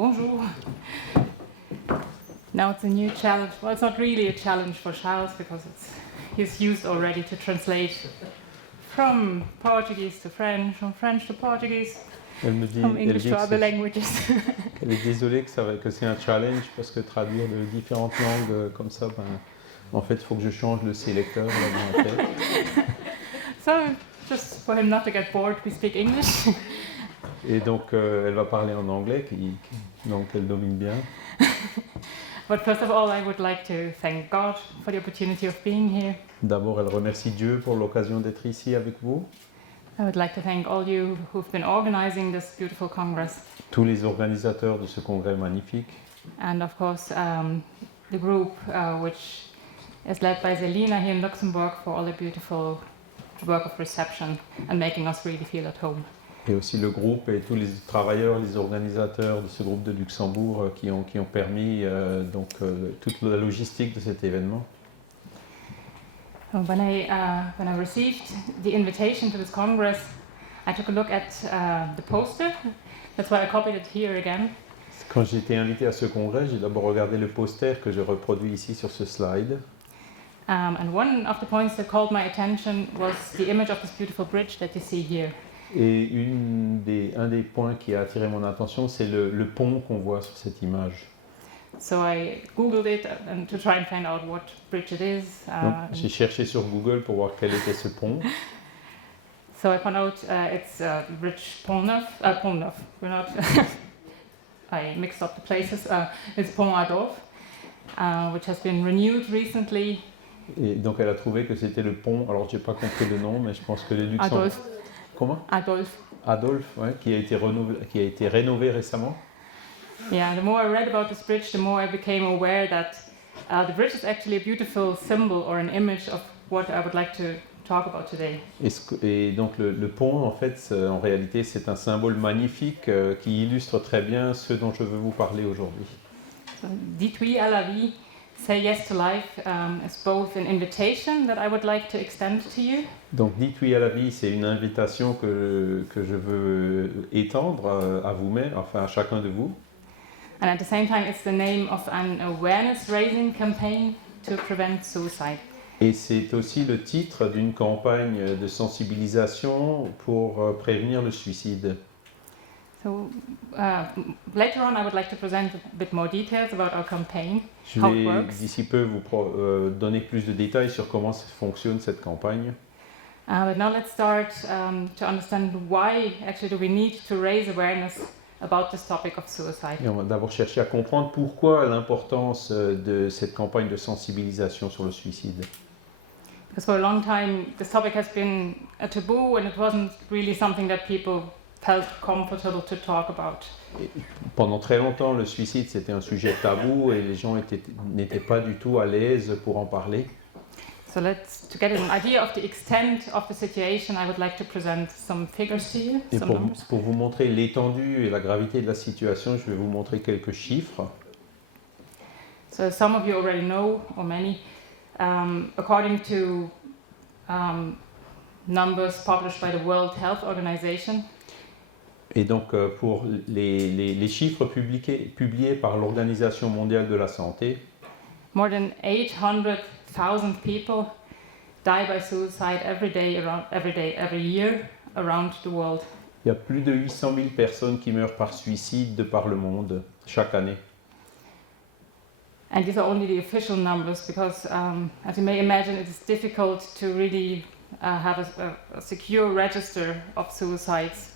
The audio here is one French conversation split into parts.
bonjour. Now it's a new challenge. Well, it's not really a challenge for Charles because he's used already to translate from Portuguese to French, from French to Portuguese, from English to other languages. Elle est désolée que c'est un challenge parce que traduire de différentes langues comme ça, en fait, il faut que je change le sélecteur là dans la tête. So, just for him not to get bored, we speak English. Et donc, elle va parler en anglais, donc elle domine bien. But first of all, I would like to thank God for the opportunity of being here. D'abord, elle remercie Dieu pour l'occasion d'être ici avec vous. I would like to thank all you who've been organizing this beautiful congress. Tous les organisateurs de ce congrès magnifique. And of course, the group which is led by Zelina here in Luxembourg for all the beautiful work of reception and making us really feel at home. Et aussi le groupe et tous les travailleurs, les organisateurs de ce groupe de Luxembourg qui ont permis toute la logistique de cet événement. When I received the invitation to this congress, I took a look at the poster. That's why I copied it here again. Quand j'ai été invité à ce congrès, j'ai d'abord regardé le poster que je reproduis ici sur ce slide. And one of the points that called my attention was the image of this beautiful bridge that you see here. Et un des points qui a attiré mon attention, c'est le pont qu'on voit sur cette image. So I googled it and to try and find out what bridge it is. Donc, j'ai cherché sur Google pour voir quel était ce pont. So I found out it's bridge Pont-Neuf. Pont-Neuf. We're not. I mixed up the places. It's Pont Adolphe, which has been renewed recently. Et donc elle a trouvé que c'était le pont. Alors j'ai pas compris le nom, mais je pense que les Luxembourg. Adolphe. Comment? Adolphe. Adolphe, ouais, qui a été rénové récemment. Yeah, the more I read about this bridge, the more I became aware that the bridge is actually a beautiful symbol or an image of what I would like to talk about today. Et donc le pont, en fait, en réalité, c'est un symbole magnifique qui illustre très bien ce dont je veux vous parler aujourd'hui. So, Dites oui à la vie, say yes to life is both an invitation that I would like to extend to you. Donc dites oui à la vie, c'est une invitation que je veux étendre à vous-même, enfin à chacun de vous. And at the same time, it's the name of an awareness-raising campaign to prevent suicide. Et c'est aussi le titre d'une campagne de sensibilisation pour prévenir le suicide. So later on, I would like to present a bit more details about our campaign, Je how it vais works. d'ici peu vous donner plus de détails sur comment fonctionne cette campagne. But now let's start to understand why actually do we need to raise awareness about this topic of suicide. Et on va d'abord chercher à comprendre pourquoi l'importance de cette campagne de sensibilisation sur le suicide. Because for a long time, this topic has been a taboo and it wasn't really something that people felt comfortable to talk about. Et pendant très longtemps, le suicide c'était un sujet tabou et les gens n'étaient pas du tout à l'aise pour en parler. So to get an idea of the extent of the situation, I would like to present some figures to you, Et some numbers. pour vous montrer l'étendue et la gravité de la situation, je vais vous montrer quelques chiffres. So some of you already know, or many, according to numbers published by the World Health Organization, Et donc pour les chiffres publiés par l'Organisation mondiale de la santé, more than 800,000 people die by suicide every year around the world. il y a plus de 800 000 personnes qui meurent par suicide de par le monde chaque année. And these are only the official numbers because, as you may imagine, it is difficult to really have a secure register of suicides,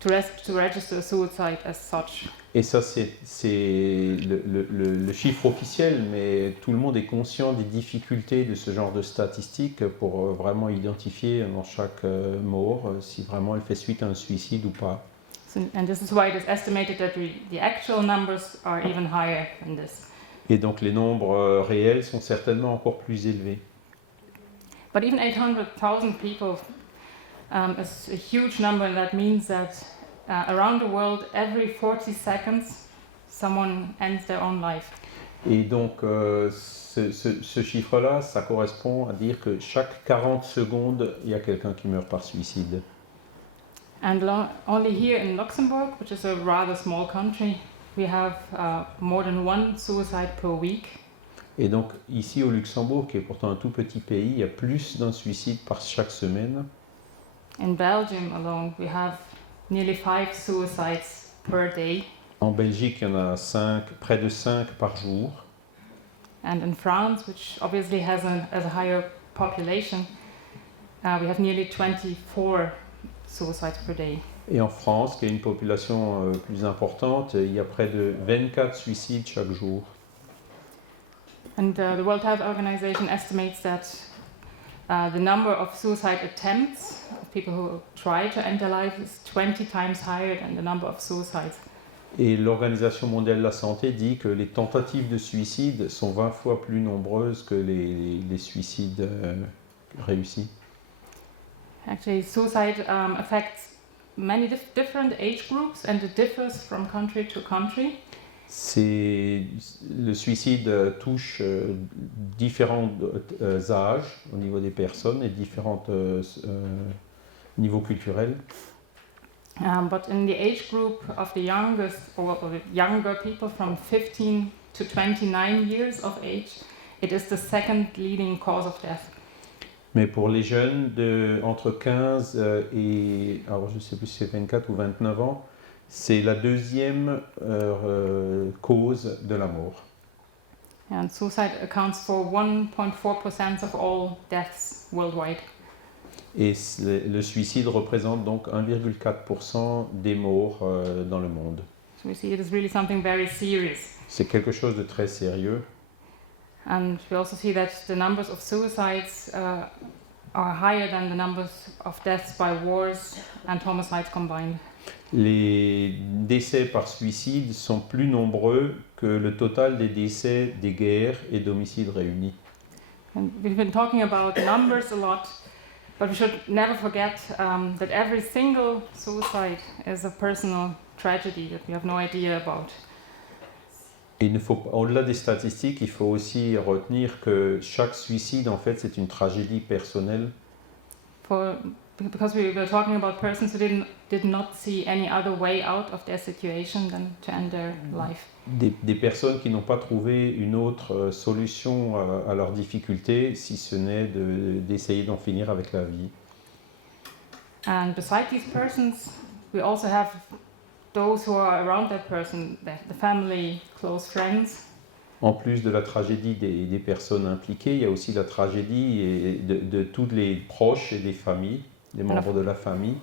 to register suicide as such. Et ça, c'est le chiffre officiel, mais tout le monde est conscient des difficultés de ce genre de statistiques pour vraiment identifier dans chaque mort si vraiment elle fait suite à un suicide ou pas. And this is why it is estimated that the actual numbers are even higher than this. Et donc les nombres réels sont certainement encore plus élevés. But even 800,000 people is a huge number, and that means that around the world, every 40 seconds, someone ends their own life. Et donc ce chiffre-là, ça correspond à dire que chaque 40 secondes, il y a quelqu'un qui meurt par suicide. And only here in Luxembourg, which is a rather small country, we have more than one suicide per week. Et donc ici au Luxembourg, qui est pourtant un tout petit pays, il y a plus d'un suicide par chaque semaine. In Belgium alone, we have nearly 5 suicides per day. En Belgique, il y en a près de 5 par jour. And in France, which obviously has a higher population, we have nearly 24 suicides per day. Et en France, qui a une population plus importante, il y a près de 24 suicides chaque jour. And the World Health Organization estimates that the number of suicide attempts, of people who try to end their life, is 20 times higher than the number of suicides. Et l'Organisation mondiale de la santé dit que les tentatives de suicide sont 20 fois plus nombreuses que les suicides réussis. Actually, suicide affects many different age groups and it differs from country to country. Le suicide touche différents âges au niveau des personnes et différents niveaux culturels. But in the age group of the youngest or the younger people from 15 to 29 years of age, it is the second leading cause of death. Mais pour les jeunes entre 15 et, alors je ne sais plus si c'est 24 ou 29 ans, c'est la deuxième cause de la mort. And suicide accounts for 1.4% of all deaths worldwide. Et le suicide représente donc 1,4% des morts dans le monde. So we see it is really something very serious. C'est quelque chose de très sérieux. And we also see that the numbers of suicides are higher than the numbers of deaths by wars and homicides combined. Les décès par suicide sont plus nombreux que le total des décès des guerres et d'homicides réunis. And we've been talking about numbers a lot, but we should never forget that every single suicide is a personal tragedy that we have no idea about. Et au-delà des statistiques, il faut aussi retenir que chaque suicide, en fait, c'est une tragédie personnelle. Because we were talking about persons who did not see any other way out of their situation than to end their life. Des personnes qui n'ont pas trouvé une autre solution à leurs difficultés, si ce n'est d'essayer d'en finir avec la vie. And beside these persons, we also have those who are around that person, the family, close friends. En plus de la tragédie des personnes impliquées, il y a aussi la tragédie de tous les proches et des familles, des membres de la famille.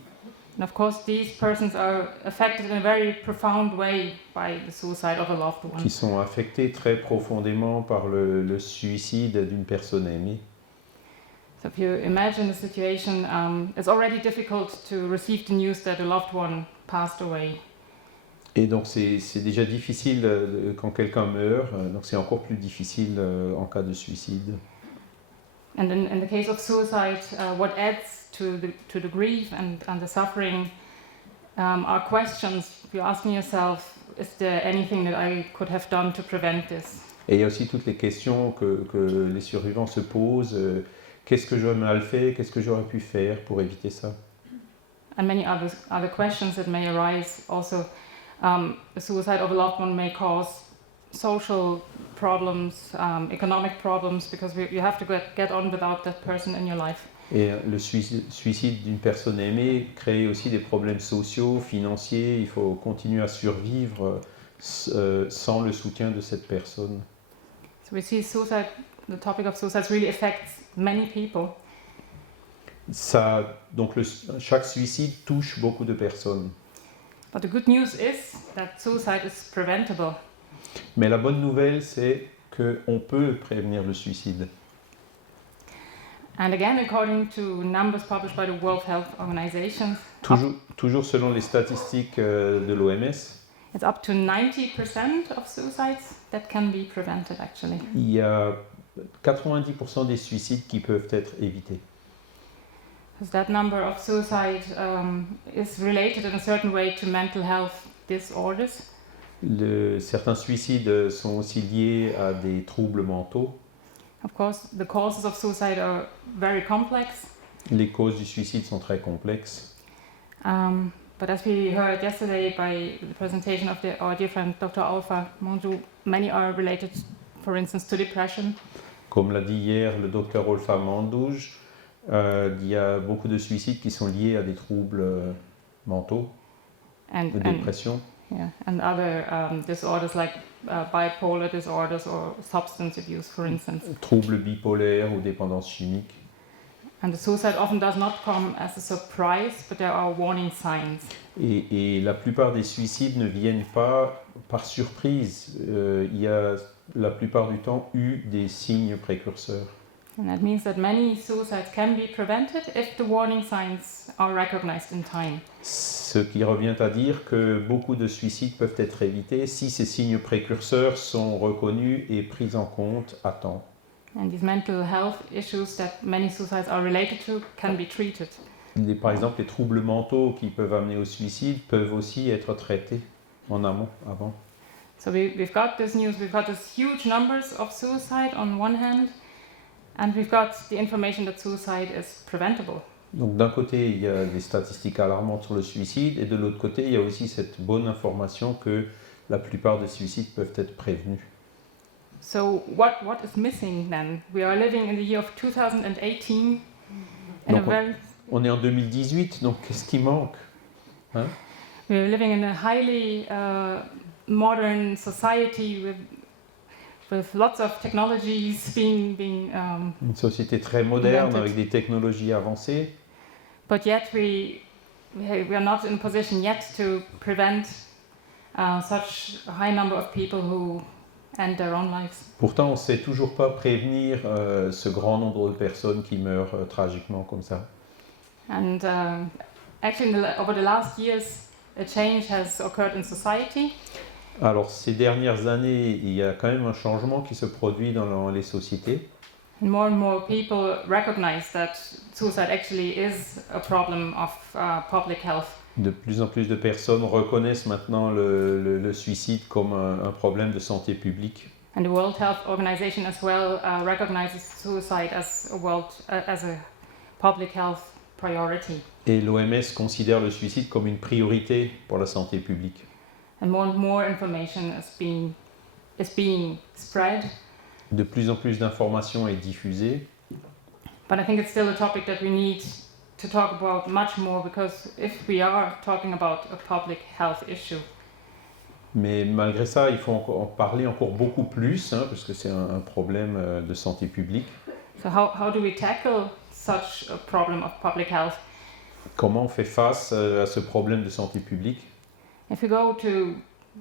And of course, these persons are affected in a very profound way by the suicide of a loved one. Qui sont affectés très profondément par le suicide d'une personne aimée. So if you imagine the situation, it's already difficult to receive the news that a loved one passed away. Et donc c'est déjà difficile quand quelqu'un meurt, donc c'est encore plus difficile en cas de suicide. And in the case of suicide, what adds to the grief and the suffering are questions. You're asking yourself, is there anything that I could have done to prevent this? Et il y a aussi toutes les questions que les survivants se posent. Qu'est-ce que j'aurais mal fait? Qu'est-ce que j'aurais pu faire pour éviter ça? And many other questions that may arise also. The suicide of a loved one may cause social problems, economic problems, because you have to get on without that person in your life. Et le suicide d'une personne aimée crée aussi des problèmes sociaux, financiers. Il faut continuer à survivre sans le soutien de cette personne. So we see suicide, the topic of suicide really affects many people. Donc chaque suicide touche beaucoup de personnes. But the good news is that suicide is preventable. Mais la bonne nouvelle, c'est qu'on peut prévenir le suicide. And again, according to numbers published by the World Health Organization, toujours selon les statistiques de l'OMS, it's up to 90% of suicides that can be prevented actually. Il y a 90% des suicides qui peuvent être évités. Because that number of suicide is related in a certain way to mental health disorders. Certains suicides sont aussi liés à des troubles mentaux. Of course, the causes of suicide are very complex. Les causes du suicide sont très complexes. But as we heard yesterday by the presentation of our dear friend Dr. Alpha Monjou, many are related, for instance, to depression. Comme l'a dit hier le docteur Olfa Mandouj, il y a beaucoup de suicides qui sont liés à des troubles mentaux, de dépression. And other disorders like bipolar disorders or substance abuse, for instance. Troubles bipolaires ou dépendance chimique. And the suicide often does not come as a surprise, but there are warning signs. Et la plupart des suicides ne viennent pas par surprise. Il y a la plupart du temps eu des signes précurseurs. And that means that many suicides can be prevented if the warning signs are recognized in time. Ce qui revient à dire que beaucoup de suicides peuvent être évités si ces signes précurseurs sont reconnus et pris en compte à temps. And these mental health issues that many suicides are related to can be treated. Par exemple, les troubles mentaux qui peuvent amener au suicide peuvent aussi être traités en amont, avant. So we've got this news, we've got this huge numbers of suicide on one hand, and we've got the information that suicide is preventable. Donc d'un côté, il y a des statistiques alarmantes sur le suicide, et de l'autre côté, il y a aussi cette bonne information que la plupart des suicides peuvent être prévenus. So what is missing then? We are living in the year of 2018, Donc on est en 2018, donc qu'est-ce qui manque, hein? We're living in a highly modern society with lots of technologies being Une société très moderne avec des technologies avancées. But yet we are not in a position yet to prevent such a high number of people who end their own lives. Pourtant, on ne sait toujours pas prévenir ce grand nombre de personnes qui meurent tragiquement comme ça. And actually, over the last years, a change has occurred in society. Alors, ces dernières années, il y a quand même un changement qui se produit dans les sociétés. And more people recognize that suicide actually is a problem of public health. De plus en plus de personnes reconnaissent maintenant le suicide comme un problème de santé publique. And the World Health Organization as well recognizes suicide as a public health priority. Et l'OMS considère le suicide comme une priorité pour la santé publique. And more information is being spread. De plus en plus d'informations est diffusée. But I think it's still a topic that we need to talk about much more, because if we are talking about a public health issue. Mais malgré ça, il faut en parler encore beaucoup plus, hein, parce que c'est un problème de santé publique. So how do we tackle such a problem of public health? Comment on fait face à ce problème de santé publique? If we go to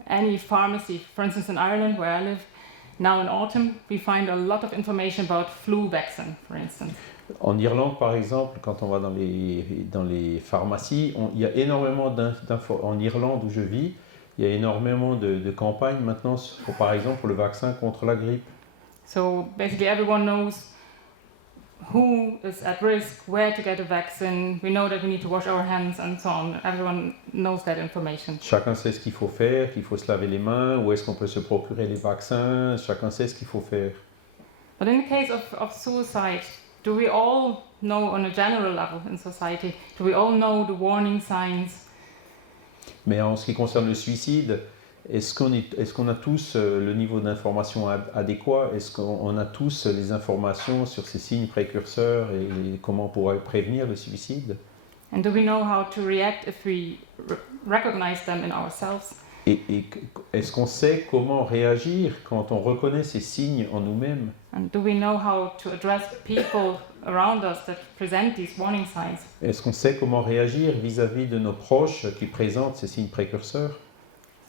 any pharmacy, for instance in Ireland where I live, now in autumn we find a lot of information about flu vaccine, for instance. En Irlande, par exemple, quand on va dans les pharmacies, il y a énormément d'infos. En Irlande, où je vis, il y a énormément de campagnes maintenant, par exemple, pour le vaccin contre la grippe. So basically everyone knows who is at risk, where to get a vaccine. We know that we need to wash our hands and so on. Everyone knows that information. Chacun sait ce qu'il faut faire, qu'il faut se laver les mains, où est-ce qu'on peut se procurer les vaccins. Chacun sait ce qu'il faut faire. But in the case of suicide, do we all know on a general level in society, do we all know the warning signs? Mais en ce qui concerne le suicide, est-ce qu'on a tous le niveau d'information adéquat? Est-ce qu'on a tous les informations sur ces signes précurseurs et comment on pourrait prévenir le suicide? And do we know how to react if we recognize them in ourselves? Et est-ce qu'on sait comment réagir quand on reconnaît ces signes en nous-mêmes? And do we know how to address people around us that present these warning signs? Est-ce qu'on sait comment réagir vis-à-vis de nos proches qui présentent ces signes précurseurs?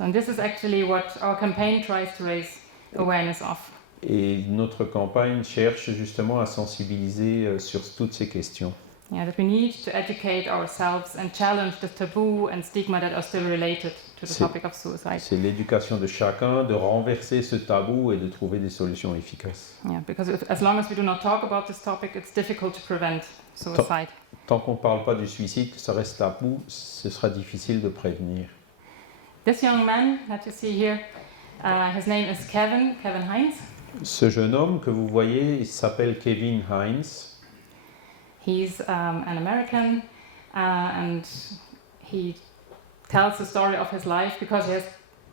And this is actually what our campaign tries to raise awareness of. Et notre campagne cherche justement à sensibiliser sur toutes ces questions. Yeah, that we need to educate ourselves and challenge the taboo and stigma that are still related to the topic of suicide. C'est l'éducation de chacun, de renverser ce tabou et de trouver des solutions efficaces. Yeah, because as long as we do not talk about this topic, it's difficult to prevent suicide. Tant qu'on ne parle pas du suicide, que ça reste tabou, ce sera difficile de prévenir. This young man that you see here, his name is Kevin Hines. Ce jeune homme que vous voyez, il s'appelle Kevin Hines. He's an American, and he tells the story of his life because he has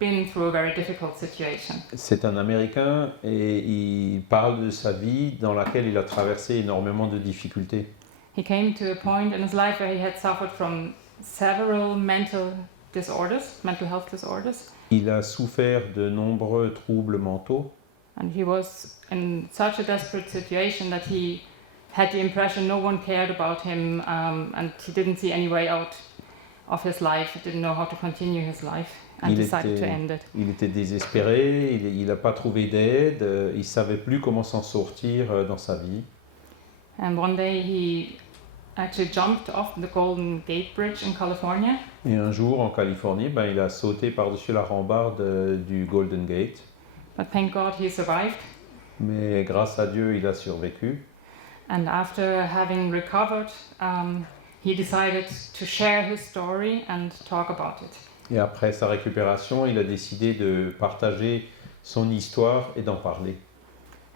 been through a very difficult situation. C'est un Américain et il parle de sa vie dans laquelle il a traversé énormément de difficultés. He came to a point in his life where he had suffered from several mental health disorders, Il a souffert de nombreux troubles mentaux and he was in such a desperate situation that he had the impression no one cared about him, and he didn't see any way out of his life. He didn't know how to continue his life and decided to end it. Il était désespéré, il n'a pas trouvé d'aide, il ne savait plus comment s'en sortir dans sa vie. And one day he actually jumped off the Golden Gate Bridge in California. Et un jour, en Californie, il a sauté par-dessus la rambarde du Golden Gate. But thank God he survived. Mais grâce à Dieu, il a survécu. And after having recovered, he decided to share his story and talk about it. Et après sa récupération, il a décidé de partager son histoire et d'en parler.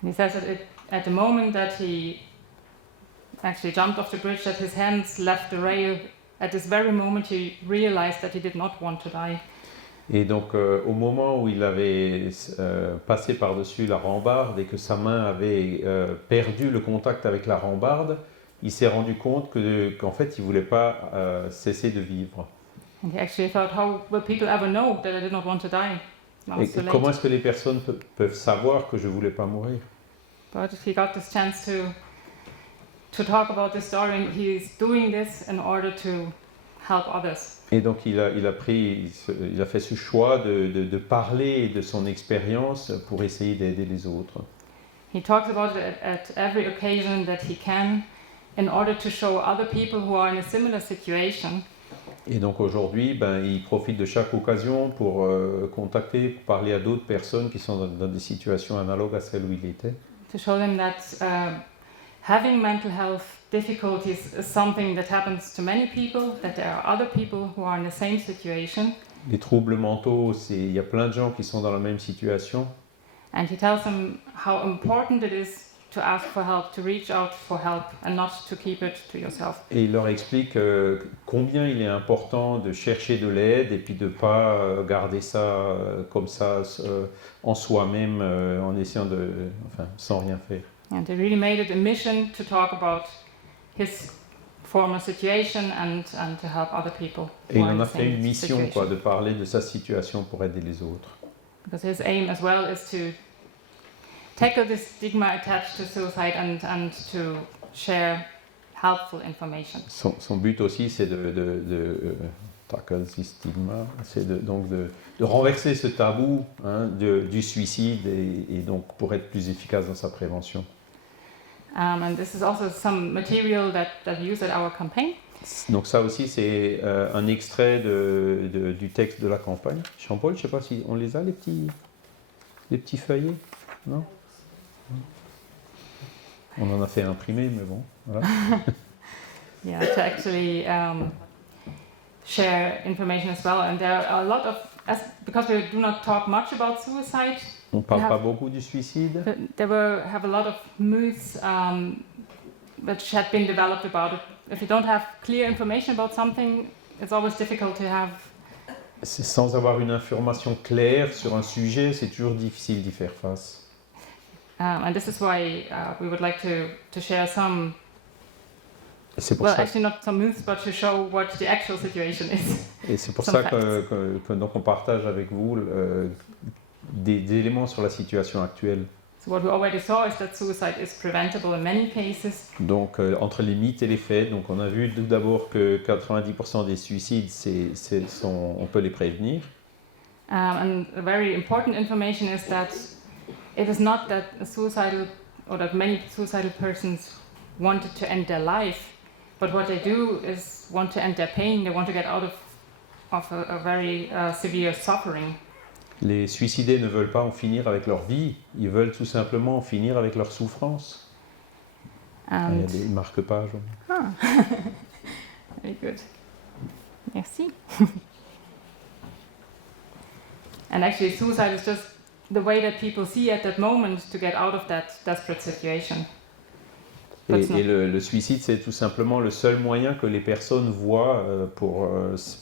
And he says that at the moment that he actually jumped off the bridge, that his hands left the rail, at this very moment he realized that he did not want to die. Et donc au moment où il avait passé par-dessus la rambarde et que sa main avait perdu le contact avec la rambarde, il s'est rendu compte qu'en fait il ne voulait pas cesser de vivre. And he actually thought, how will people ever know that I did not want to die? Now Et it's too late. comment est-ce que les personnes peuvent savoir que je ne voulais pas mourir? But he got this chance to talk about this story, and he's doing this in order to help others. Et donc il a fait ce choix de parler de son expérience pour essayer d'aider les autres. He talks about it at every occasion that he can, in order to show other people who are in a similar situation. Et donc aujourd'hui, il profite de chaque occasion pour contacter, pour parler à d'autres personnes qui sont dans des situations analogues à celles où il était. To show them that having mental health difficulties is something that happens to many people, that there are other people who are in the same situation. Les troubles mentaux, il y a plein de gens qui sont dans la même situation. And he tells them how important it is to ask for help, to reach out for help, and not to keep it to yourself. Et il leur explique combien il est important de chercher de l'aide et puis de ne pas garder ça comme ça en soi-même en essayant sans rien faire. And he really made it a mission to talk about his former situation and to help other people. Et il en a fait une mission, de parler de sa situation pour aider les autres. Because his aim as well is to tackle the stigma attached to suicide and to share helpful information. Son but aussi, c'est de tackle the stigma, c'est de renverser ce tabou du suicide et donc pour être plus efficace dans sa prévention. And this is also some material that we use at our campaign. Donc ça aussi, c'est un extrait du texte de la campagne. Jean-Paul, je ne sais pas si on les a, les petits feuillets, non? On en a fait imprimer, mais bon, voilà. Yeah, to actually share information as well. And there are a lot of, because we do not talk much about suicide. On ne parle pas beaucoup du suicide. There have a lot of myths which had been developed about it. If you don't have clear information about something, it's always difficult to have. Sans avoir une information claire sur un sujet, c'est toujours difficile d'y faire face. And this is why we would like to share some. Actually not some myths, but to show what the actual situation is. Et c'est pour ça que donc on partage avec vous des éléments sur la situation actuelle. So what we already saw is that suicide is preventable in many cases. Donc entre les mythes et les faits, donc on a vu tout d'abord que 90% des suicides, on peut les prévenir. And a very important information is that it is not that that many suicidal persons wanted to end their life, but what they do is want to end their pain. They want to get out of a very severe suffering. Les suicidés ne veulent pas en finir avec leur vie, ils veulent tout simplement en finir avec leur souffrance. Il y a des marque-pages. Very good. Merci. And actually suicide is just the way that people see at that moment to get out of that desperate situation. Et le suicide, c'est tout simplement le seul moyen que les personnes voient pour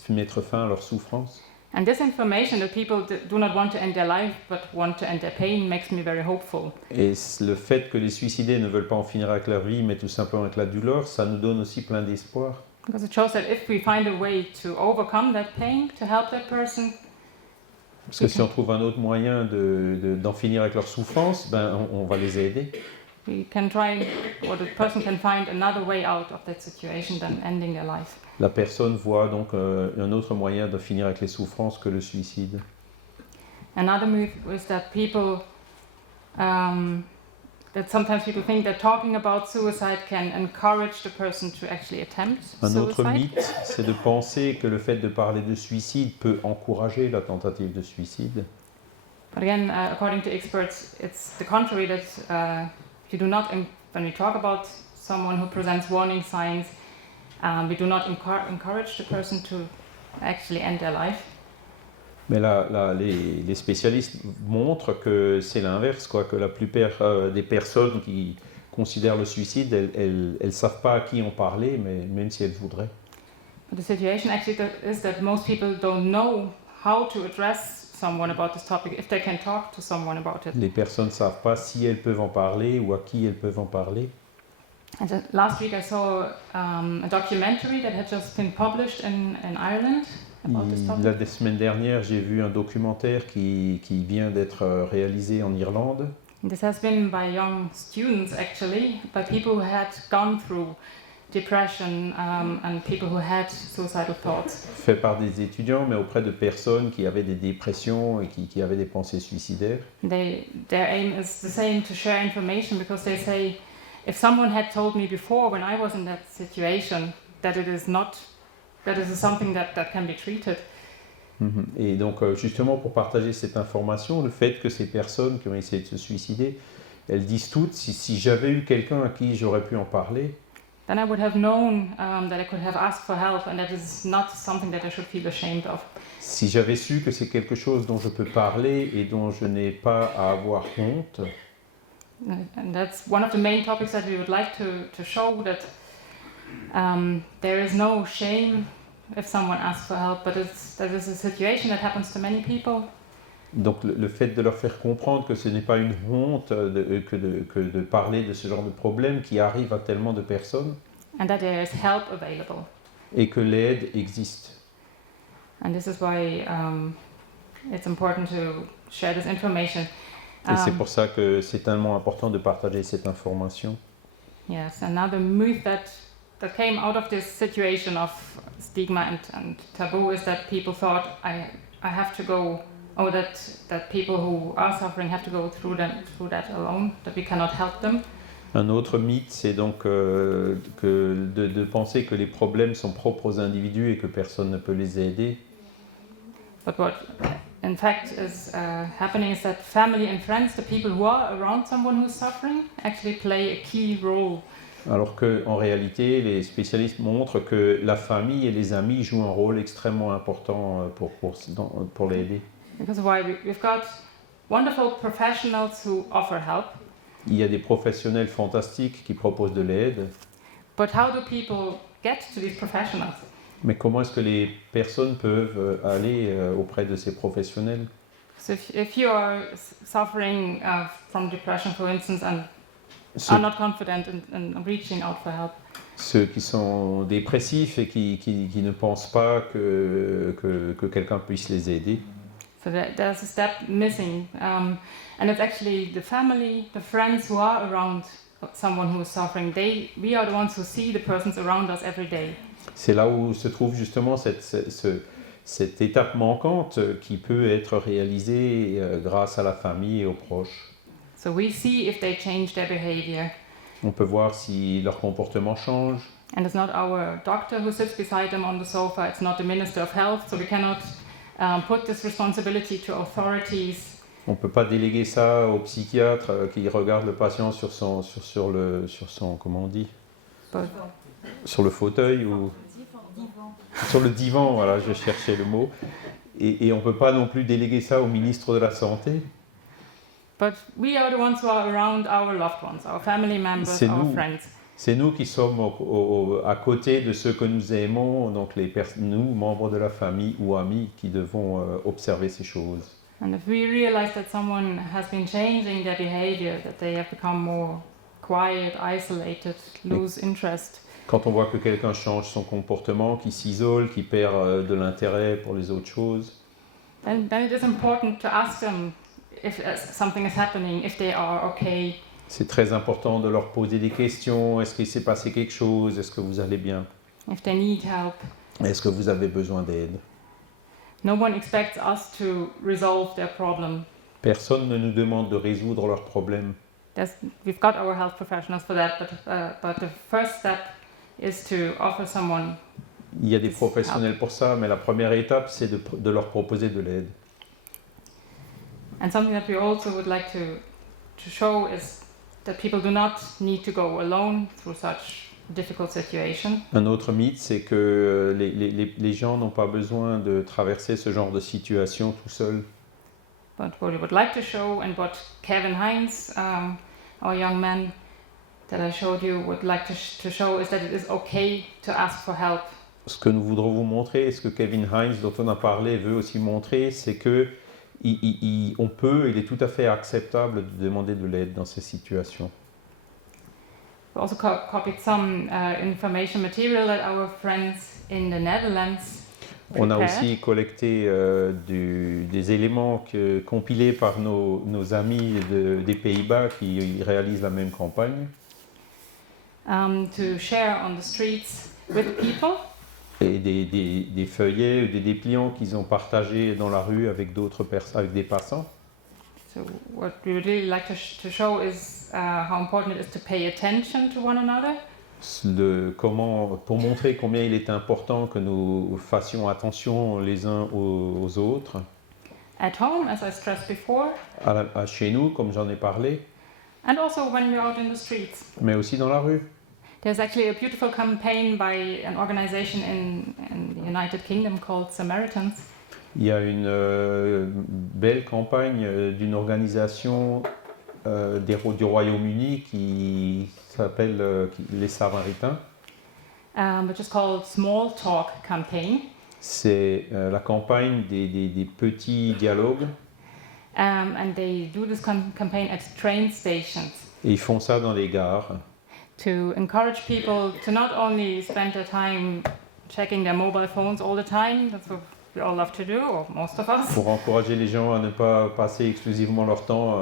mettre fin à leur souffrance. And this information that people do not want to end their life but want to end their pain makes me very hopeful. Et le fait que les suicidés ne veulent pas en finir avec leur vie, mais tout simplement avec la douleur, ça nous donne aussi plein d'espoir. Because it shows that if we find a way to overcome that pain, to help that person, Parce que si on trouve un autre moyen d'en finir avec leur souffrance, ben on va les aider. we can try, or the person can find another way out of that situation than ending their life. La personne voit donc un autre moyen de finir avec les souffrances que le suicide. Another myth is that that sometimes people think that talking about suicide can encourage the person to actually attempt Un autre suicide. mythe, c'est de penser que le fait de parler de suicide peut encourager la tentative de suicide. But again, according to experts, it's the contrary, that you do not, when we talk about someone who presents warning signs, we do not encourage the person to actually end their life. Mais là, les spécialistes montrent que c'est l'inverse, quoi, que la plupart des personnes qui considèrent le suicide, elles ne savent pas à qui en parler, mais même si elles voudraient. But the situation actually is that most people don't know how to address someone about this topic, if they can talk to someone about it. Les personnes ne savent pas si elles peuvent en parler ou à qui elles peuvent en parler. And last week I saw a documentary that had just been published in Ireland about this topic. La semaine dernière, j'ai vu un documentaire qui vient d'être réalisé en Irlande. This has been by young students, actually, by people who had gone through depression and people who had suicidal thoughts. Fait par des étudiants, mais auprès de personnes qui avaient des dépressions et qui avaient des pensées suicidaires. Their aim is the same, to share information, because they say, if someone had told me before, when I was in that situation, that it is something that can be treated. Et donc justement pour partager cette information, le fait que ces personnes qui ont essayé de se suicider, elles disent toutes, si j'avais eu quelqu'un à qui j'aurais pu en parler, then I would have known that I could have asked for help, and that is not something that I should feel ashamed of. si j'avais su que c'est quelque chose dont je peux parler et dont je n'ai pas à avoir honte, And that's one of the main topics that we would like to show, that there is no shame if someone asks for help, but that is a situation that happens to many people. donc le fait de leur faire comprendre que ce n'est pas une honte que de parler de ce genre de problème qui arrive à tellement de personnes, And that there is help available. et que l'aide existe. And this is why it's important to share this information. Et c'est pour ça que c'est tellement important de partager cette information. Yes, another myth that came out of this situation of stigma and taboo is that people thought I have to go, or that people who are suffering have to go through that alone, that we cannot help them. Un autre mythe, c'est donc de penser que les problèmes sont propres aux individus et que personne ne peut les aider. But what in fact is happening is that family and friends, the people who are around someone who's suffering, actually play a key role. Alors qu'en réalité, les spécialistes montrent que la famille et les amis jouent un rôle extrêmement important pour l'aider. Because we've got wonderful professionals who offer help. Il y a des professionnels fantastiques qui proposent de l'aide, But how do people get to these professionals? mais comment est-ce que les personnes peuvent aller auprès de ces professionnels? So if you are suffering from depression, for instance, and Ceux, are not confident in reaching out for help, ceux qui sont dépressifs et qui ne pensent pas que quelqu'un puisse les aider. so there's a step missing, and it's actually the family, the friends who are around someone who is suffering. We are the ones who see the persons around us every day. C'est là où se trouve justement cette étape manquante qui peut être réalisée grâce à la famille et aux proches. So we see if they change their behavior. On peut voir si leur comportement change. And it's not our doctor who sits beside them on the sofa, it's not the Minister of Health, so we cannot put this responsibility to authorities. On ne peut pas déléguer ça au psychiatre qui regarde le patient sur son comment on dit, But sur le fauteuil ou sur le divan, voilà, je cherchais le mot. Et on ne peut pas non plus déléguer ça au ministre de la Santé. we are the ones who are around our loved ones, our family members, C'est our nous. friends. C'est nous qui sommes à côté de ceux que nous aimons, donc nous, membres de la famille ou amis, qui devons observer ces choses. And if we realize that someone has been changing their behavior, that they have become more quiet, isolated, lose interest, Quand on voit que quelqu'un change son comportement, qui s'isole, qui perd de l'intérêt pour les autres choses, then it is important to ask them if something is happening, if they are okay. c'est très important de leur poser des questions. Est-ce qu'il s'est passé quelque chose? Est-ce que vous allez bien? If they need help. Est-ce que vous avez besoin d'aide? No one expects us to resolve their problem. Personne ne nous demande de résoudre leurs problèmes. We've got our health professionals for that, but the first step is to offer someone. Il y a des professionnels pour ça, mais la première étape, c'est de leur proposer de l'aide. And something that we also would like to show is that people do not need to go alone through such difficult situation. Un autre mythe, c'est que les gens n'ont pas besoin de traverser ce genre de situation tout seuls. But what we would like to show, and what Kevin Hines, our young man that I showed you, would like to show, is that it is okay to ask for help. Ce que nous voudrons vous montrer, et ce que Kevin Hines, dont on a parlé, veut aussi montrer, c'est que il est tout à fait acceptable de demander de l'aide dans ces situations. We also copied some information material that our friends in the Netherlands On a prepared. aussi collecté des éléments compilés par nos amis des Pays-Bas qui réalisent la même campagne. To share on the streets with people. Et des feuillets ou des dépliants qu'ils ont partagés dans la rue avec d'autres personnes, avec des passants. So what we would really like to show is how important it is to pay attention to one another. Pour montrer combien il est important que nous fassions attention les uns aux autres. At home, as I stressed before, Chez nous, comme j'en ai parlé, and also when we're out in the streets. mais aussi dans la rue. There's actually a beautiful campaign by an organization in the United Kingdom called Samaritans. Il y a une belle campagne d'une organisation du Royaume-Uni qui s'appelle les Samaritains. Which is called Small Talk Campaign. C'est la campagne des petits dialogues. And they do this campaign at train stations. Et ils font ça dans les gares. To encourage people to not only spend their time checking their mobile phones all the time, that's what we all love to do, or most of us. Pour encourager les gens à ne pas passer exclusivement leur temps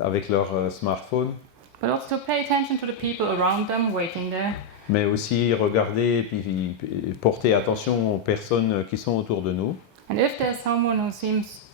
avec leur smartphone. But also to pay attention to the people around them waiting there. Mais aussi regarder et puis porter attention aux personnes qui sont autour de nous. And if there's someone who seems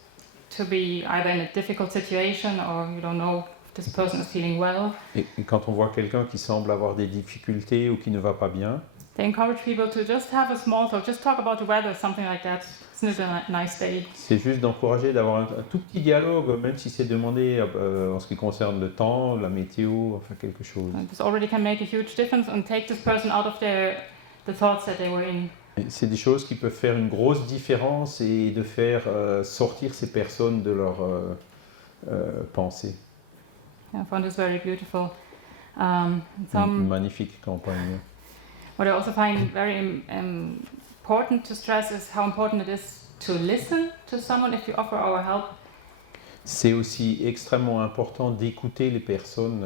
to be either in a difficult situation or you don't know if this person is feeling well, Et quand on voit quelqu'un qui semble avoir des difficultés ou qui ne va pas bien, they encourage people to just have a small talk, just talk about the weather, something like that. Isn't it a nice day? c'est juste d'encourager d'avoir un tout petit dialogue, même si c'est demandé en ce qui concerne le temps, la météo, enfin quelque chose. This already can make a huge difference and take this person out of the thoughts that they were in. Et c'est des choses qui peuvent faire une grosse différence et de faire sortir ces personnes de leur pensée. I found this very beautiful. Une Some magnifique campagne. What I also find very important to stress is how important it is to listen to someone if you offer our help. C'est aussi extrêmement important d'écouter les personnes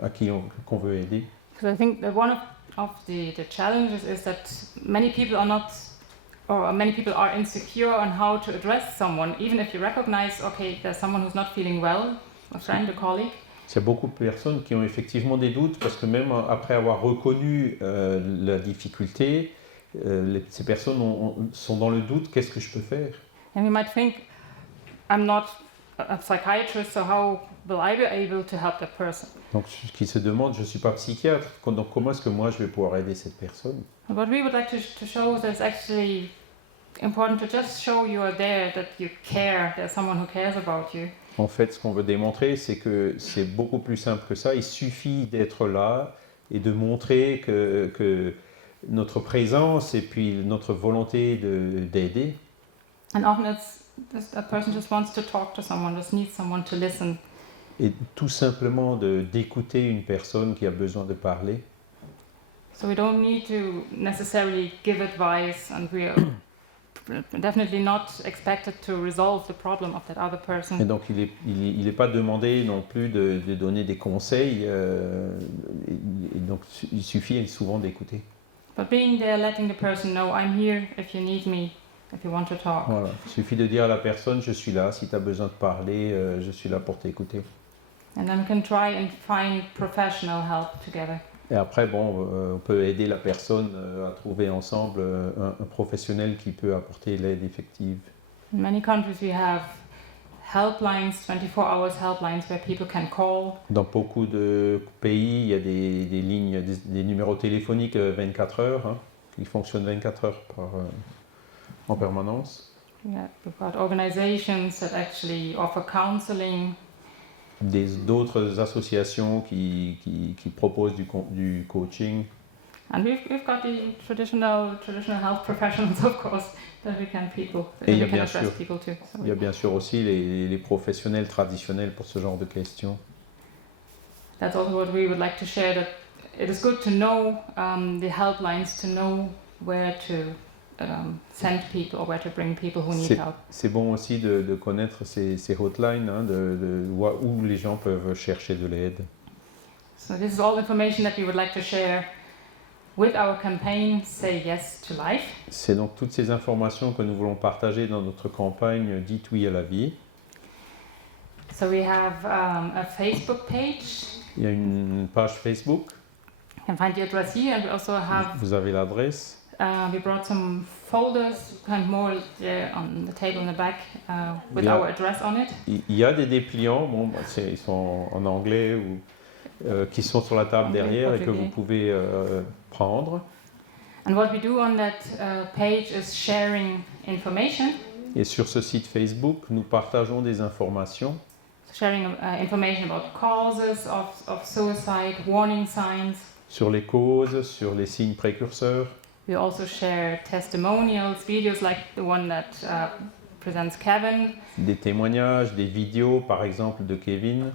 à qui qu'on veut aider. Because I think that one of the challenges is that many people are insecure on how to address someone, even if you recognize, okay, there's someone who's not feeling well, a friend, a colleague. Il y a beaucoup de personnes qui ont effectivement des doutes parce que même après avoir reconnu la difficulté, ces personnes sont dans le doute, qu'est-ce que je peux faire? And we might think, I'm not a psychiatrist, so how will I be able to help that person? Donc qui se demandent, je ne suis pas psychiatre, donc comment est-ce que moi je vais pouvoir aider cette personne? And what we would like to show is that it's actually important to just show you are there, that you care, there's someone who cares about you. En fait, ce qu'on veut démontrer, c'est que c'est beaucoup plus simple que ça. Il suffit d'être là et de montrer que notre présence et puis notre volonté d'aider. And often a person just wants to talk to someone, just needs someone to listen. Et tout simplement d'écouter une personne qui a besoin de parler. So we don't need to necessarily give advice, and we are definitely not expected to resolve the problem of that other Et person. donc il est pas demandé non plus de donner des conseils, et donc il suffit souvent d'écouter. But being there, letting the person know, I'm here if you need me, if you want to talk. Voilà. Il suffit de dire à la personne, je suis là, si tu as besoin de parler, je suis là pour t'écouter. And then we can try and find professional help together. Et après, bon, on peut aider la personne à trouver ensemble un professionnel qui peut apporter l'aide effective. In many countries we have helplines, 24 hours helplines where people can call. Dans beaucoup de pays, il y a des lignes, des numéros téléphoniques 24 heures, hein, qui fonctionnent 24 heures en permanence. Yeah, we've got organizations that actually offer counseling. D'autres associations qui proposent du coaching. And we've got the traditional health professionals, of course, that we can Et il y a can bien address sûr- people to. So Il y a bien sûr aussi les professionnels traditionnels pour ce genre de questions. that's also what we would like to share. That it is good to know the helplines, to know where to send people or where to bring people who need help. C'est bon aussi de connaître ces hotlines, hein, où les gens peuvent chercher de l'aide. So this is all information that we would like to share with our campaign, Say Yes to Life. C'est donc toutes ces informations que nous voulons partager dans notre campagne Dites oui à la vie. So we have a Facebook page. Il y a une page Facebook, You can find the address here, and we also have vous avez l'adresse. we brought some folders, kind of more there on the table in the back, with Yeah. our address on it. Il y a des dépliants, bon, ils sont en anglais ou qui sont sur la table Anglais, derrière et que portugais. vous pouvez prendre. And what we do on that page is sharing information, Et sur ce site Facebook, nous partageons des informations sharing information about causes of suicide, warning signs. sur les causes, sur les signes précurseurs. We also share testimonials, videos like the one that presents Kevin. Des témoignages, des vidéos par exemple de Kevin,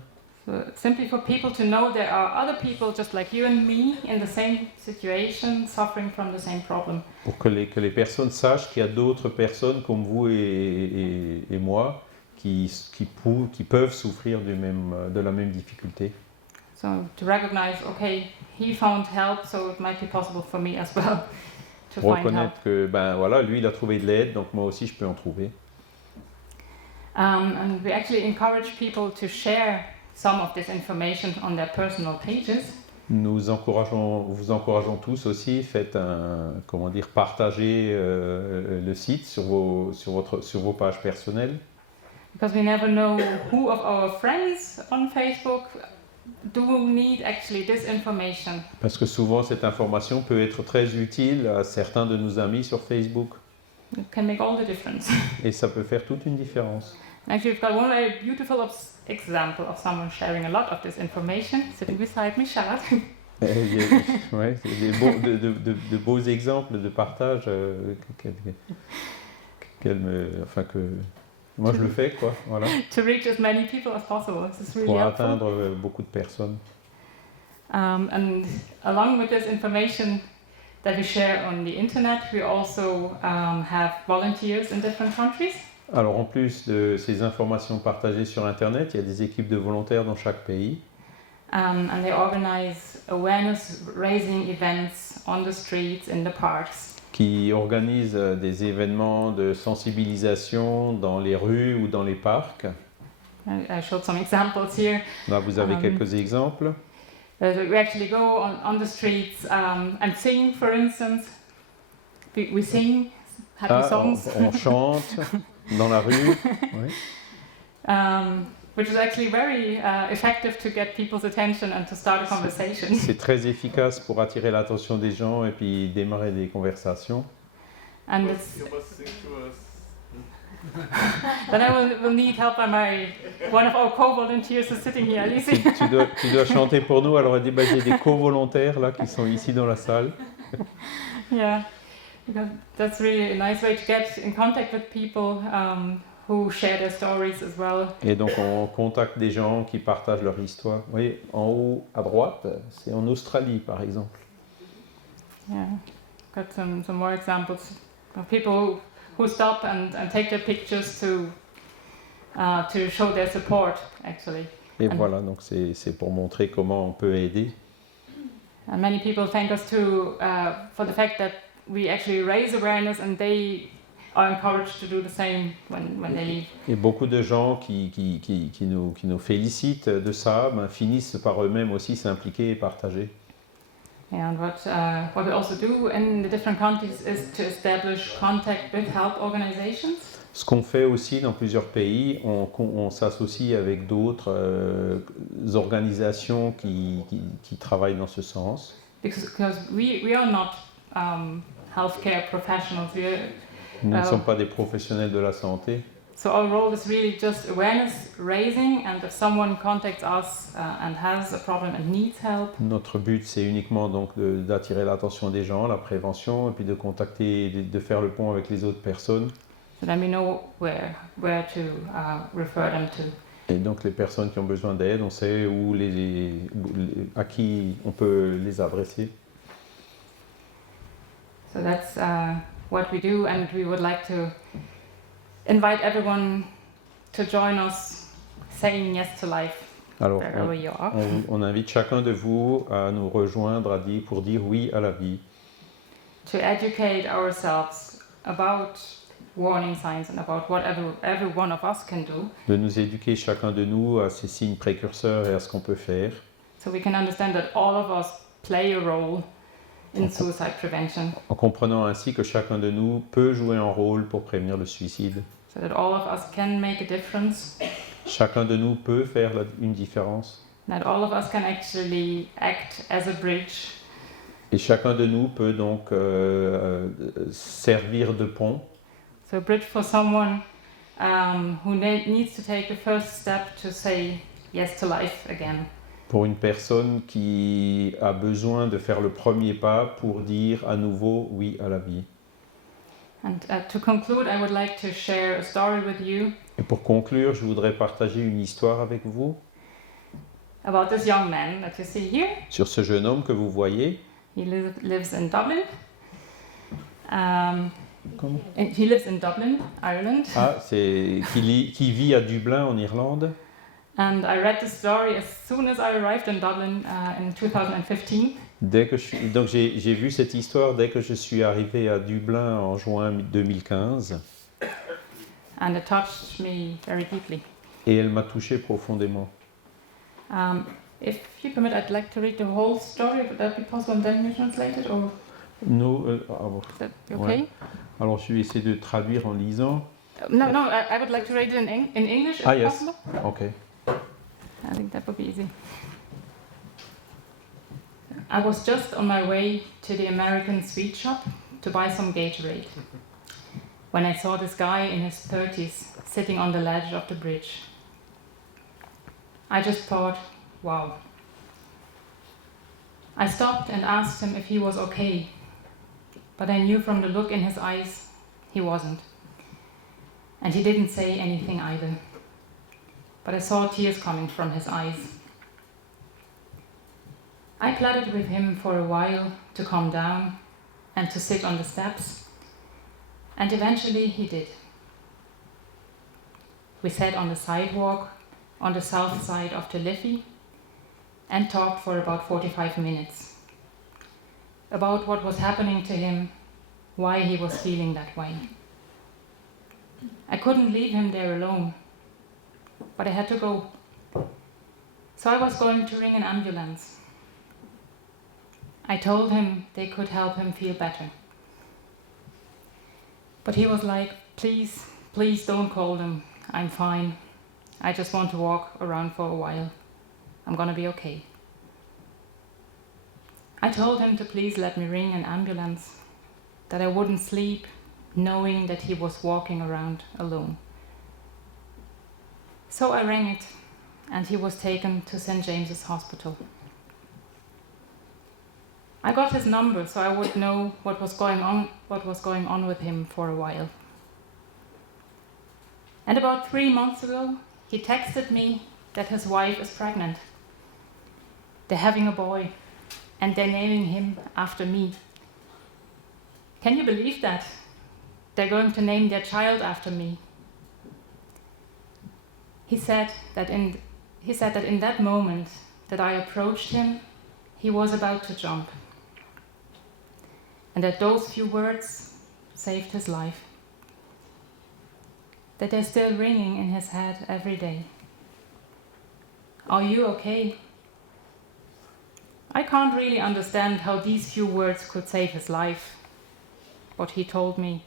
So simply for people to know there are other people just like you and me in the same situation, suffering from the same problem. pour que les personnes sachent qu'il y a d'autres personnes comme vous et moi qui peuvent souffrir de la même difficulté. So to recognize, okay, he found help, so it might be possible for me as well to Pour find help. reconnaître que ben voilà, lui il a trouvé de l'aide, donc moi aussi je peux en trouver. And we actually encourage people to share some of this information on their personal pages. Vous encourageons tous aussi, faites partagez le site sur vos pages personnelles. Because we never know who of our friends on Facebook do need actually this information. Parce que souvent cette information peut être très utile à certains de nos amis sur Facebook It can make all the difference. et ça peut faire toute une différence. Actually, we've got one very beautiful example of someone sharing a lot of this information, sitting beside me, Charlotte. Il y a de beaux exemples de partage que moi je le fais quoi, voilà, To reach as many people as possible. This is really pour helpful. atteindre beaucoup de personnes. And along with this information that we share on the internet, we also have volunteers in different countries. Alors en plus de ces informations partagées sur Internet, il y a des équipes de volontaires dans chaque pays And they organize awareness raising events on the streets, in the parks. qui organisent des événements de sensibilisation dans les rues ou dans les parcs. I showed some examples here. Là, vous avez quelques exemples. We actually go on the streets and sing, for instance. We sing happy songs. On chante dans la rue. Oui. Which is actually very effective to get people's attention and to start a conversation. C'est très efficace pour attirer l'attention des gens et puis démarrer des conversations. And it's, You must sing to us. then I will need help by one of our co-volunteers who's sitting here, Alicia. Tu dois chanter pour nous. Alors, j'ai des co-volontaires là qui sont ici dans la salle. Yeah, because that's really a nice way to get in contact with people who share their stories as well. Et donc on contacte des gens qui partagent leur histoire. Vous voyez, en haut à droite, c'est en Australie par exemple. Yeah, got some more examples of people who stop and take their pictures to show their support, actually. Et And- voilà, donc c'est pour montrer comment on peut aider. And many people thank us too for the fact that we actually raise awareness, and they are encouraged to do the same when they leave. Et beaucoup de gens qui nous félicitent de ça finissent par eux-mêmes aussi s'impliquer et partager. And what we also do in the different countries is to establish contact with help organizations. Ce qu'on fait aussi dans plusieurs pays, on s'associe avec d'autres organisations qui travaillent dans ce sens. Because we are not healthcare professionals. Nous ne sommes pas des professionnels de la santé. So our role is really just awareness raising, and if someone contacts us and has a problem and needs help, Notre but, c'est uniquement donc d'attirer l'attention des gens, la prévention, et puis de contacter, de faire le pont avec les autres personnes. so then we know where to refer them to. Et donc les personnes qui ont besoin d'aide, on sait à qui on peut les adresser. So that's what we do, and we would like to invite everyone to join us saying yes to life Alors, wherever you are. on invite chacun de vous à nous rejoindre pour dire oui à la vie, To educate ourselves about warning signs and about what every one of us can do, de nous éduquer chacun de nous à ces signes précurseurs et à ce qu'on peut faire, so we can understand that all of us play a role in suicide prevention, en comprenant ainsi que chacun de nous peut jouer un rôle pour prévenir le suicide. so that all of us can make a difference, Chacun de nous peut faire une différence. that all of us can actually act as a bridge, Et chacun de nous peut donc servir de pont. so a bridge for someone who needs to take the first step to say yes to life again. Pour une personne qui a besoin de faire le premier pas pour dire à nouveau oui à la vie. And to conclude, I would like to share a story with you Et pour conclure, je voudrais partager une histoire avec vous about this young man that you see here. sur ce jeune homme que vous voyez. He lives in Dublin. Comment And he lives in Dublin, Ireland. Ah, c'est qui vit à Dublin en Irlande. And I read the story as soon as I arrived in Dublin in 2015. Donc j'ai vu cette histoire dès que je suis arrivé à Dublin en juin 2015 And it touched me very deeply. et elle m'a touché profondément. If you permit, I'd like to read the whole story. Would that be possible? And then you translate it, or is that okay? Ouais. Alors je vais essayer de traduire en lisant. No, I would like to read it in English, if Yes. possible. Ok. I think that would be easy. I was just on my way to the American sweet shop to buy some Gatorade when I saw this guy in his 30s sitting on the ledge of the bridge. I just thought, wow. I stopped and asked him if he was okay, but I knew from the look in his eyes he wasn't. And he didn't say anything either, but I saw tears coming from his eyes. I pleaded with him for a while to calm down and to sit on the steps, and eventually he did. We sat on the sidewalk on the south side of the Liffey and talked for about 45 minutes about what was happening to him, why he was feeling that way. I couldn't leave him there alone, but I had to go. So I was going to ring an ambulance. I told him they could help him feel better. But he was like, please, please don't call them. I'm fine. I just want to walk around for a while. I'm gonna be okay. I told him to please let me ring an ambulance, that I wouldn't sleep knowing that he was walking around alone. So I rang it, and he was taken to St. James's Hospital. I got his number so I would know what was going on with him for a while. And about 3 months ago, he texted me that his wife is pregnant. They're having a boy, and they're naming him after me. Can you believe that? They're going to name their child after me. He said that in that moment that I approached him, he was about to jump. And that those few words saved his life. That they're still ringing in his head every day. Are you okay? I can't really understand how these few words could save his life. But he told me,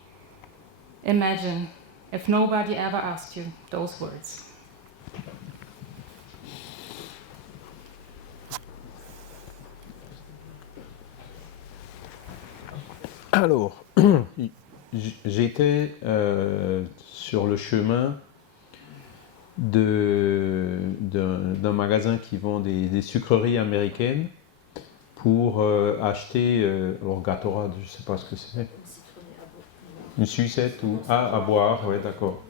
imagine if nobody ever asked you those words. Alors, j'étais sur le chemin d'un magasin qui vend des sucreries américaines pour acheter, alors Gatorade, je ne sais pas ce que c'est. Une sucette ou à boire, ouais, d'accord.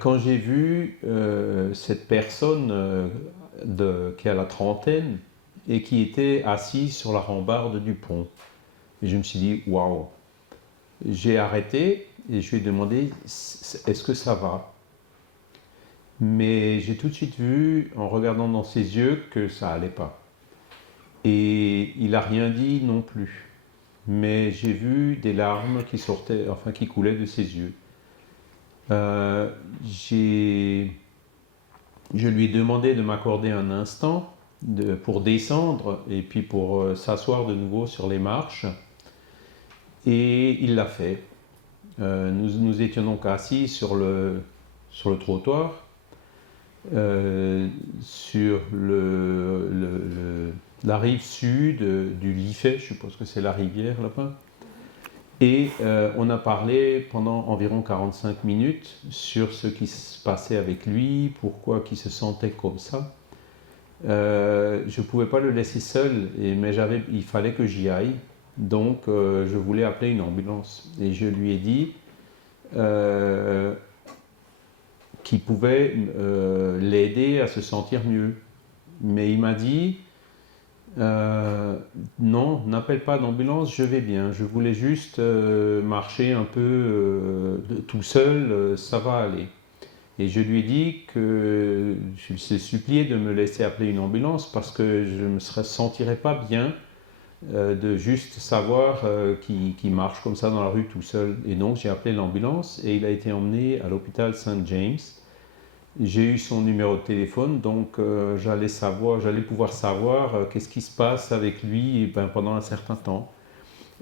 Quand j'ai vu cette personne qui a la trentaine et qui était assise sur la rambarde du pont, et je me suis dit, waouh! J'ai arrêté et je lui ai demandé, est-ce que ça va? Mais j'ai tout de suite vu, en regardant dans ses yeux, que ça allait pas. Et il n'a rien dit non plus. Mais j'ai vu des larmes qui sortaient, enfin qui coulaient de ses yeux. Je lui ai demandé de m'accorder un instant pour descendre et puis pour s'asseoir de nouveau sur les marches. Et il l'a fait. Nous étions donc assis sur le trottoir, sur la rive sud du Liffey, je suppose que c'est la rivière là-bas. Et on a parlé pendant environ 45 minutes sur ce qui se passait avec lui, pourquoi il se sentait comme ça. Je ne pouvais pas le laisser seul, mais il fallait que j'y aille. Donc je voulais appeler une ambulance. Et je lui ai dit qu'il pouvait l'aider à se sentir mieux. Mais il m'a dit, non, n'appelle pas d'ambulance, je vais bien. Je voulais juste marcher un peu tout seul, ça va aller. Et je lui ai dit que je lui ai supplié de me laisser appeler une ambulance parce que je ne me sentirais pas bien de juste savoir qu'il marche comme ça dans la rue tout seul. Et donc j'ai appelé l'ambulance et il a été emmené à l'hôpital St. James. J'ai eu son numéro de téléphone, donc j'allais pouvoir savoir qu'est-ce qui se passe avec lui pendant un certain temps.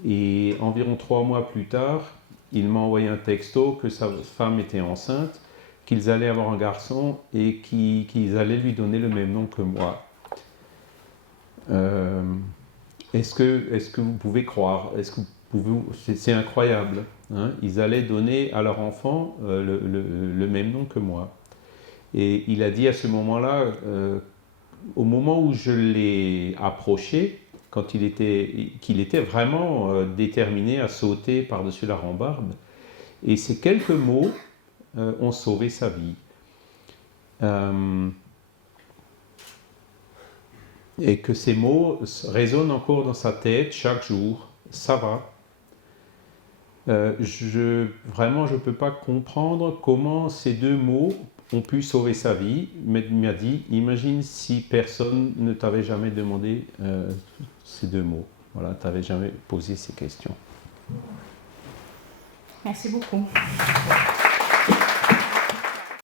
Et environ 3 mois plus tard, il m'a envoyé un texto que sa femme était enceinte, qu'ils allaient avoir un garçon et qu'ils allaient lui donner le même nom que moi. Est-ce que vous pouvez croire? C'est incroyable. Hein? Ils allaient donner à leur enfant le même nom que moi. Et il a dit à ce moment-là, au moment où je l'ai approché, qu'il était vraiment déterminé à sauter par-dessus la rambarde. Et ces quelques mots ont sauvé sa vie. Et que ces mots résonnent encore dans sa tête chaque jour. Ça va. Vraiment, je ne peux pas comprendre comment ces 2 mots ont pu sauver sa vie. Mais il m'a dit, imagine si personne ne t'avait jamais demandé ces 2 mots. Voilà, tu n'avais jamais posé ces questions. Merci beaucoup.